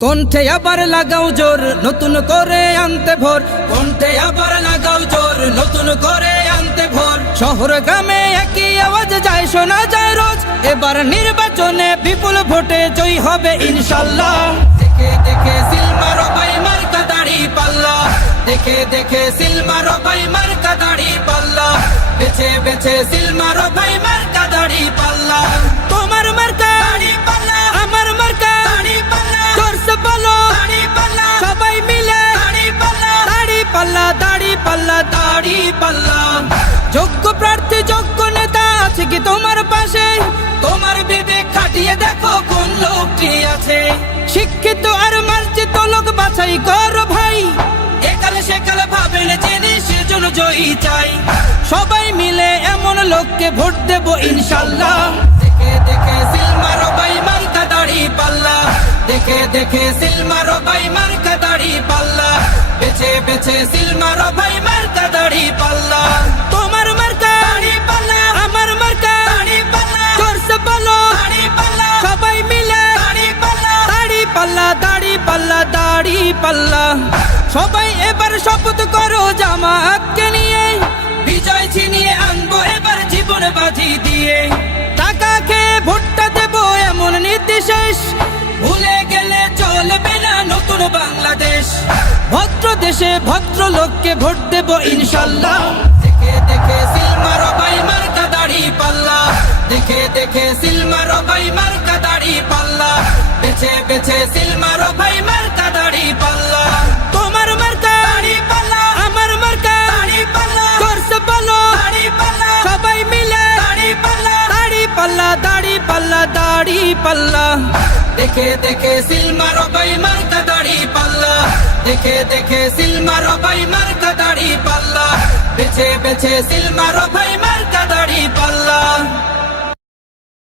কণ্ঠে আবার লাগাও জোর নতুন করে আনতে ভোর, কণ্ঠে আবার লাগাও জোর নতুন করে আনতে ভোর। শহর গ্রামে একই আওয়াজ যায় শোনা যায় রোজ, এবার নির্বাচনে বিপুল ভোটে জয় হবে ইনশাল্লাহ। দেখে দেখে সিল মারো ভাই মার্কা দাড়ি পাল্লা, দেখে দেখে সিল মারো ভাই মার্কা দাড়ি পাল্লা, বেছে বেছে সিল মারো ভাই মার্কা দাড়ি পাল্লা। তোমার মার্কা দাড়ি পাল্লা, আমার মার্কা দাড়ি পাল্লা, জোরসে বলো দাড়ি পাল্লা, সবাই মিলে দাড়ি পাল্লা, দাড়ি পাল্লা, দাড়ি পাল্লা, দাড়ি পাল্লা। যোগ্য প্রার্থী যোগ্য নেতা আছে কি তোমার পাশে? তোমার বিবেক খাটিয়ে দেখো কোন লোকটি আছে। শিক্ষিত আর মার্জিত লোক বাছাই করো ভাই, একালে সেকালে ভাবেন জেনে সেজন্য জয়ী চাই। সবাই মিলে এমন লোককে ভোট দেব ইনশাল্লাহ। দেখে দেখে সিল মারো ভাই মার্কা দাড়ি পাল্লা, দেখে দেখে সিল মারো ভাই মার্কা দাড়ি পাল্লা, বেছে বেছে সিল মারো ভাই মার্কা দাড়ি পাল্লা। তোমার মার্কা দাড়ি পাল্লা, আমার মার্কা দাড়ি পাল্লা, জোরসে বলো দাড়ি পাল্লা, সবাই মিলে দাড়ি পাল্লা, দাড়ি পাল্লা, দাড়ি পাল্লা, দাড়ি পাল্লা। সবাই এবার শপথ করো জামাতকে নিয়ে, বিজয় ছিনিয়ে আনবো এবার জীবন বাজি দিয়ে। টাকা খেয়ে ভোটটা দেবো এমন নীতি শেষ, ভুলে গেলে চলবে না নতুন বাংলাদেশ। ভদ্র দেশে ভদ্র লোককে ভোট দেব ইনশাল্লাহ। দেখে দেখে সিল মারো ভাই মার্কা দাড়ি পাল্লা, দেখে দেখে সিল মারো ভাই মার্কা দাড়ি পাল্লা, বেছে বেছে সিল মারো ভাই মার্কা দাড়ি পাল্লা। তোমার মার্কা দাড়ি পাল্লা, আমার মার্কা দাড়ি পাল্লা, জোরসে বলো দাড়ি পাল্লা, সবাই মিলে দাড়ি পাল্লা, দাড়ি পাল্লা, দাড়ি পাল্লা, দাড়ি পাল্লা। দেখে দেখে সিল মারো ভাই মার্কা দাড়ি পাল্লা, দেখে দেখে সিল মারো ভাই মার্কা দাড়ি পাল্লা, বেছে বেছে সিল মারো ভাই মার্কা